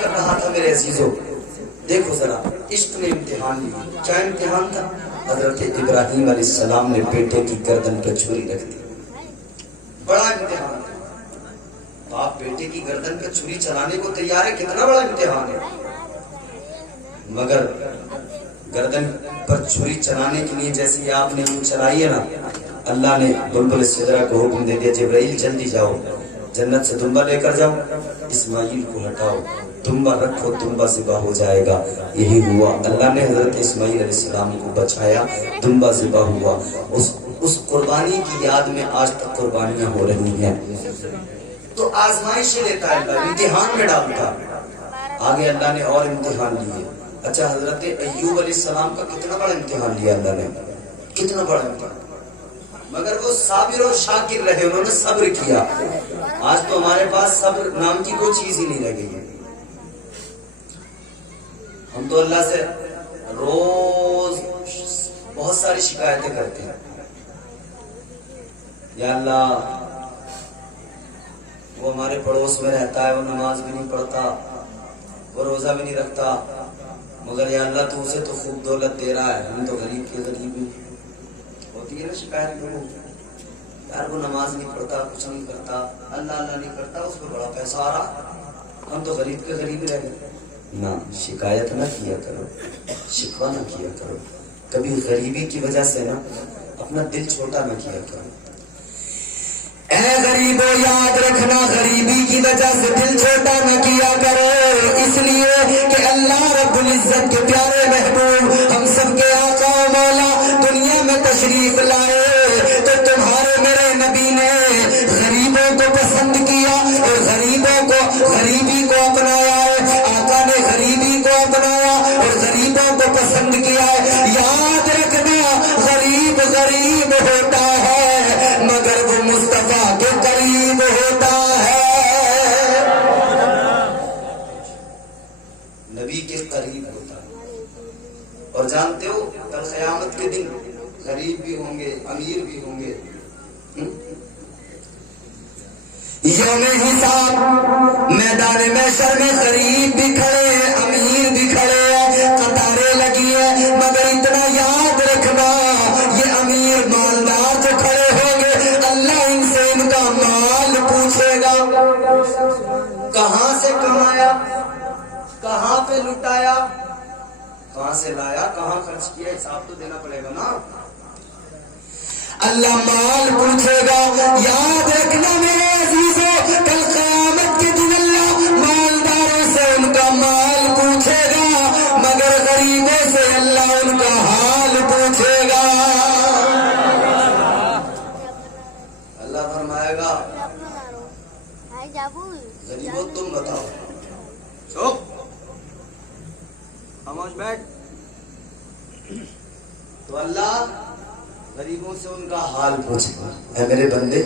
کر رہا تھا میرے عزیزوں، دیکھو ذرا عشق میں امتحان لی، کیا امتحان تھا؟ حضرت ابراہیم علیہ السلام نے بیٹے کی گردن پر چھری رکھ دی، بڑا امتحان تھا۔ باپ بیٹے کی گردن پر چھری چلانے کو تیار ہے، کتنا بڑا امتحان ہے، مگر گردن پر چھری چلانے کے لیے جیسے آپ نے وہ چلائی ہے نا، اللہ نے بلبل سدرہ کو حکم دے دیا، جبرائیل جلدی جاؤ جنت سے دمبا لے کر جاؤ، اسماعیل کو ہٹاؤ، دمبا رکھو، دمبا ذبح ہو جائے گا۔ یہی ہوا، اللہ نے حضرت اسماعیل علیہ السلام کو بچایا، دمبا ذبح ہوا۔ اس قربانی کی یاد میں آج تک قربانیاں ہو رہی ہیں۔ تو آزمائش لیتا ہے اللہ، امتحان میں ڈالتا، آگے اللہ نے اور امتحان لیے۔ اچھا حضرت ایوب علیہ السلام کا کتنا بڑا امتحان لیا اللہ نے، کتنا بڑا امتحان، مگر وہ صابر اور شاکر رہے، انہوں نے صبر کیا۔ آج تو ہمارے پاس صبر نام کی کوئی چیز ہی نہیں رہ گئی ہے۔ ہم تو اللہ سے روز بہت ساری شکایتیں کرتے ہیں، یا اللہ وہ ہمارے پڑوس میں رہتا ہے، وہ نماز بھی نہیں پڑھتا، وہ روزہ بھی نہیں رکھتا، مگر یا اللہ تو اسے تو خوب دولت دے رہا ہے، ہم تو غریب کے غریب ہیں۔ ہوتی ہے نا شکایت لوگوں، یار وہ نماز نہیں پڑھتا، کچھ نہیں کرتا، اللہ اللہ نہیں کرتا، اس کو بڑا پیسہ آ رہا، ہم تو غریب کے غریب رہ گئے۔ نہ، شکایت نہ کیا کرو، شکوہ نہ کیا کرو، کبھی غریبی کی وجہ سے نا اپنا دل چھوٹا نہ کیا کرو۔ اے غریبو یاد رکھنا، غریبی کی وجہ سے دل چھوٹا نہ کیا کرو، اس لیے کہ اللہ رب العزت کے پیارے محبوب، ہم سب کے آقا و مولا دنیا میں تشریف لائے تو تمہارے میرے نبی نے غریبوں کو پسند کیا اور غریبوں کو، غریبی کو اپنایا ہے، آقا نے غریبی کو اپنایا اور غریبوں کو پسند کیا ہے۔ یاد رکھنا، غریب غریب ہوتا ہے مگر وہ مصطفیٰ کے قریب ہوتا ہے، نبی کے قریب ہوتا ہے۔ اور جانتے ہو کل قیامت کے دن غریب بھی ہوں گے، امیر بھی ہوں گے۔ یوم حساب میدان محشر میں غریب بھی کھڑے ہیں، امیر بھی کھڑے ہیں، قطاریں لگی ہیں، مگر اتنا یاد رکھنا، یہ امیر مالدار جو کھڑے ہوں گے، اللہ ان سے ان کا مال پوچھے گا، کہاں سے کمایا، کہاں پہ لٹایا، کہاں سے لایا، کہاں خرچ کیا، حساب تو دینا پڑے گا نا، اللہ مال پوچھے گا۔ یاد رکھنا میرے عزیزوں، کل قیامت کے دن اللہ مالداروں سے ان کا مال پوچھے گا، مگر غریبوں سے اللہ ان کا حال پوچھے گا۔ اللہ فرمائے گا، غریبوں تم بتاؤ، چپ خاموش بیٹھ، تو اللہ غریبوں سے ان کا حال پوچھے گا، اے میرے بندے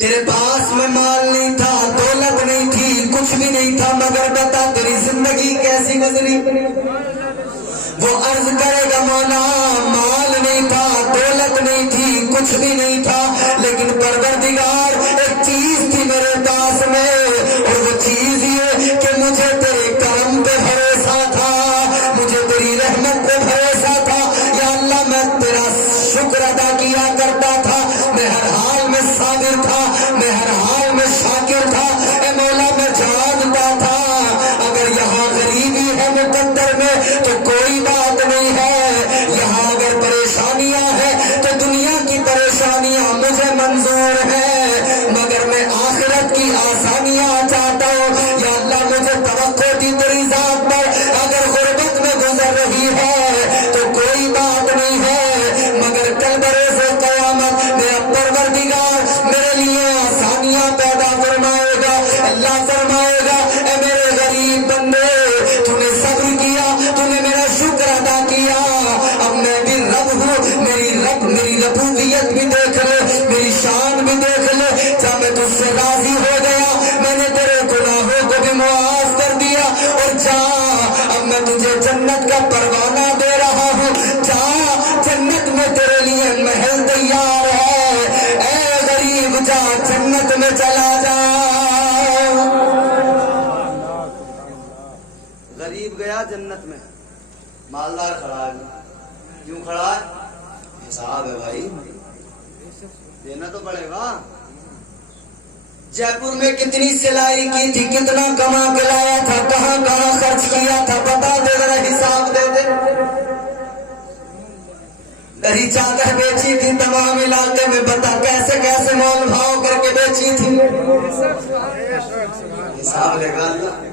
تیرے پاس میں مال نہیں تھا، دولت نہیں تھی، کچھ بھی نہیں تھا، مگر بتا تیری زندگی کیسی گزری؟ وہ عرض کرے گا مولا مال نہیں تھا، دولت نہیں تھی، کچھ بھی نہیں تھا، لیکن پروردگار ایک چیز تھی میرے پاس میں، اور وہ چیز یہ کہ مجھے تیرے کرم پہ بھروسہ تھا، مجھے تیری رحمت پہ بھروسہ تھا، یا اللہ میں تیرا شکر ادا کیا کرتا تھا، میں ہر حال میں صابر تھا، میں ہر حال میں شاکر تھا، اے مولا میں جانتا تھا اگر یہاں غریبی ہے مقدر میں تو کوئی بات نہیں ہے، یہاں اگر پریشانیاں ہیں تو دنیا کی پریشانیاں مجھے منظور ہیں، مگر میں آخرت کی آسانیاں چاہتا ہوں، یا اللہ مجھے توقع دی تیری ذات پر، اگر غربت میں گزر رہی ہے تو کوئی بات نہیں ہے، مگر کل بروز قیامت میرا پروردگار میرے لیے آسانیاں پیدا فرمائے گا۔ اللہ فرمائے گا، اے میرے غریب بندے تو نے صبر کیا، تو نے میرا شکر ادا کیا، اب میں بھی رب ہوں، میری ربوبیت بھی دیکھ لے، میری شان بھی دیکھ لے، جب میں تجھ سے راضی ہو گیا میں نے تیرے گناہوں کو بھی معاف کر دیا، اور جا اب میں تجھے جنت کا پروانہ دے رہا ہوں، جا جنت میں تیرے لیے محل تیار ہے، اے غریب جا جنت میں چلا جا۔ गरीब गया जन्नत में, मालदार खड़ा है। क्यों खड़ा है? हिसाब है भाई, देना तो पड़ेगा। जयपुर में कितनी सिलाई की थी, कितना कमा के लाया था, कहाँ कहाँ खर्च किया था, बता दे जरा, हिसाब दे दे। दही चादर बेची थी तमाम इलाके में, बता कैसे कैसे मोल भाव करके बेची थी, हिसाब लेगा अल्लाह।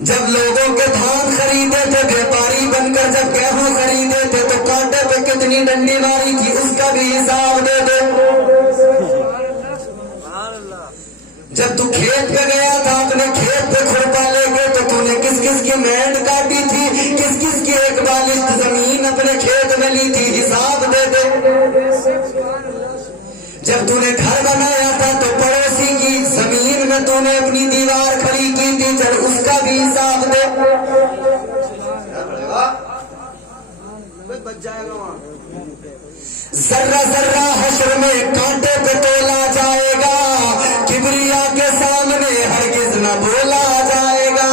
जब लोगों के धान खरीदे थे, व्यापारी बनकर जब गेहूं खरीदे थे, तो कांटे पे कितनी डंडी मारी थी, उसका भी हिसाब दे दे। जब तू खेत पे गया था, अपने खेत पे खुरपा लेके, तो तूने किस किस की मेहनत काटी थी, किस किस की एक बालिश्त जमीन अपने खेत में ली थी, हिसाब दे दे। जब तूने घर बनाया था, तो पड़ोसी की जमीन में तूने अपनी दीवार खड़ी की थी, चल उसका भी हिसाब दे। बच जाएगा वहां। जर्रा जर्रा हश्र में कांटे पे तोला जाएगा, किबरिया के सामने हरगिज न बोला जाएगा।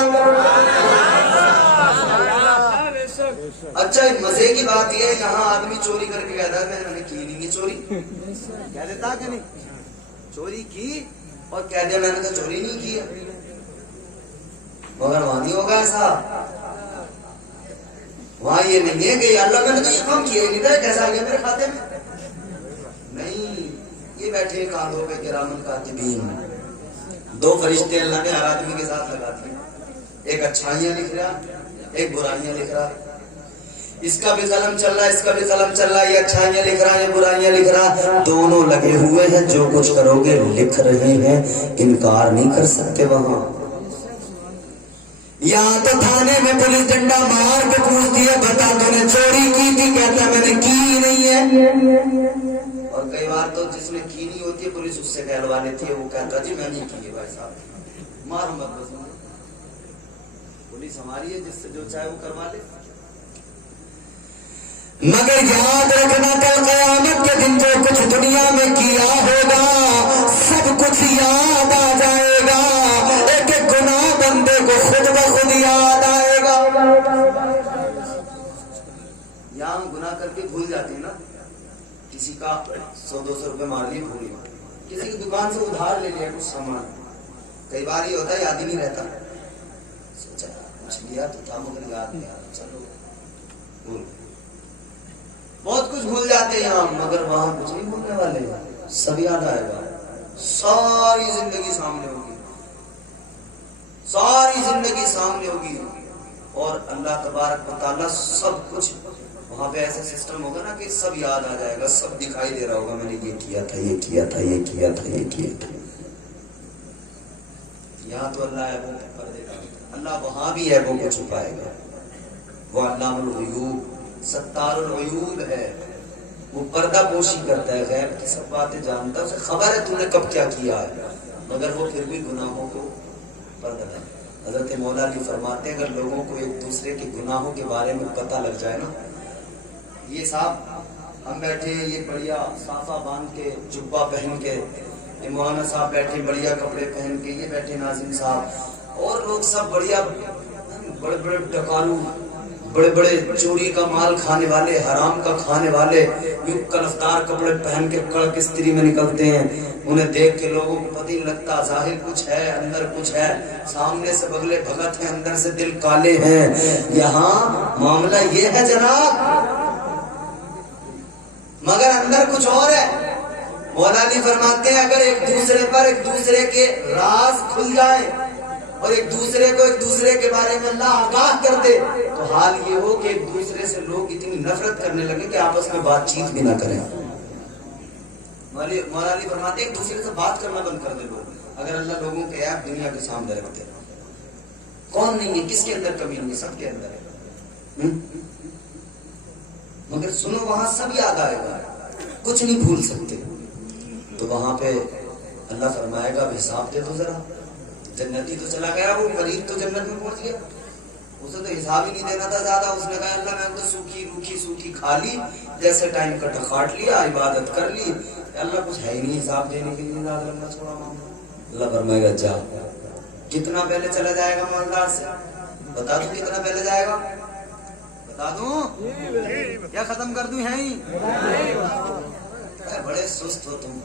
अच्छा, मजे की बात यह है, यहाँ आदमी चोरी करके कहता है मैंने की नहीं चोरी, कह देता कि नहीं चोरी की, और कह दिया मैंने तो चोरी नहीं की है, मगर वहां नहीं होगा ऐसा। वहां ये नहीं है कि अल्लाह मैंने तो ये काम किया ही नहीं था, कैसा आ गया मेरे खाते में। नहीं, ये बैठे कांधों पे किरामन कातिबीन, दो फरिश्ते अल्लाह ने हर आदमी के साथ लगा दिए, एक अच्छाइयां लिख रहा, एक बुराइयां लिख रहा। इसका भी कलम चल रहा है, इसका भी कलम चल रहा है, ये अच्छाइयां लिख रहा है, ये बुराइयां लिख रहा, दोनों लगे हुए हैं। जो कुछ करोगे लिख रहे हैं, इनकार नहीं कर सकते। वहां यहाँ तो थाने में पुलिस डंडा मार के पूछती है, बता तूने चोरी की थी, कहता मैंने की नहीं है। और कई बार तो जिसने की नहीं होती है, पुलिस उससे कहलवा लेती है, वो कहता जी मैं नहीं की है भाई साहब, मारो मत बस, पुलिस हमारी है, जिससे जो चाहे वो करवा ले। मगर याद रखना, कल क़यामत के दिन जो कुछ दुनिया में किया होगा, सब कुछ याद आ जाएगा। एक एक गुनाह बंदे को खुद ब खुद याद आएगा। यहाँ हम गुनाह करके भूल जाते हैं ना, किसी का 100-200 रुपए मार लिए भूल, किसी की दुकान से उधार ले लिया कुछ सामान, कई बार ये होता है याद ही नहीं रहता, सोचा कुछ लिया तो था मगर याद नहीं आ रहा, चलो भूल, बहुत कुछ भूल जाते हैं यहाँ, मगर वहां कुछ नहीं भूलने वाले, सब याद आएगा। सारी जिंदगी सामने होगी, सारी जिंदगी सामने होगी, और अल्लाह तबारक व तआला सब कुछ वहां पे ऐसा सिस्टम होगा ना कि सब याद आ जाएगा, सब दिखाई दे रहा होगा, मैंने ये किया था, ये किया था, ये किया था, ये किया था। यहाँ तो अल्लाह ऐबों को पर्दे का, अल्लाह वहां भी ऐबों को छुपाएगा। वो अल्लाहुल ग़ुयूब, सत्तारुल ग़ुयूब है, वो पर्दा पोशी करता है, गैब की सब बातें जानता है, उसे खबर है तूने कब क्या किया है, मगर वो फिर भी गुनाहों को पर्दा है। हजरत मौला अली फरमाते हैं, अगर लोगों को एक दूसरे के गुनाहों के बारे में पता लग जाए ना, ये साहब हम बैठे, ये बढ़िया साफा बांध के, जुब्बा पहन के, ये मौलाना साहब बैठे बढ़िया कपड़े पहन के, ये बैठे नाज़िम साहब, और लोग सब बढ़िया बड़े बड़े डकालू, बड़े बड़े चोरी का माल खाने वाले, हराम का खाने वाले, यूं कलफदार कपड़े पहन के कड़क स्त्री में निकलते हैं। उन्हें देख के लोगों को पता ही लगता, जाहिर कुछ है अंदर कुछ है, सामने से बगले भगत है, अंदर से दिल काले हैं। यहाँ मामला ये है जनाब, मगर अंदर कुछ और है। मौला अली फरमाते हैं, अगर एक दूसरे पर एक दूसरे के राज खुल जाए और एक दूसरे को एक दूसरे के बारे में अल्लाह आगाह कर दे, तो हाल ये हो कि एक दूसरे से लोग इतनी नफरत करने लगे कि आपस में बातचीत भी ना करें। मौला अली फरमाते हैं, एक दूसरे से बात करना बंद कर दे लोग, अगर अल्लाह लोगों के ऐप दुनिया के सामने रखते। कौन नहीं है, किसके अंदर कमी नहीं है, सबके अंदर है। मगर सुनो, वहां सब याद आएगा, कुछ नहीं भूल सकते। तो वहां पे अल्लाह फरमाएगा, अब हिसाब दे दो जरा। जन्नती तो चला गया, वो गरीब तो जन्नत में पहुंच गया, उसे तो हिसाब ही नहीं देना था ज्यादा। उसने कहा अल्लाह मैंने तो सूखी रूखी सूखी खा ली, जैसे टाइम कटा काट लिया, इबादत कर ली, अल्लाह कुछ है ही नहीं हिसाब देने के लिए, ज्यादा लंबा छोड़ा मामला। अल्लाह फरमाएगा जा, کتنا پہلے چلا جائے گا مالدار سے؟ بتا دوں کتنا پہلے جائے گا؟ بتا دوں کیا ختم کر دوں؟ ہیں ہی بڑے سست ہو تم.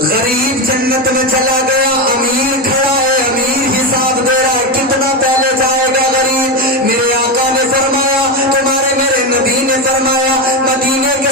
غریب جنت میں چلا گیا، امیر کھڑا ہے، امیر حساب دے رہا ہے، کتنا پہلے جائے گا غریب؟ میرے آقا نے فرمایا، تمہارے میرے نبی نے فرمایا، مدینے کے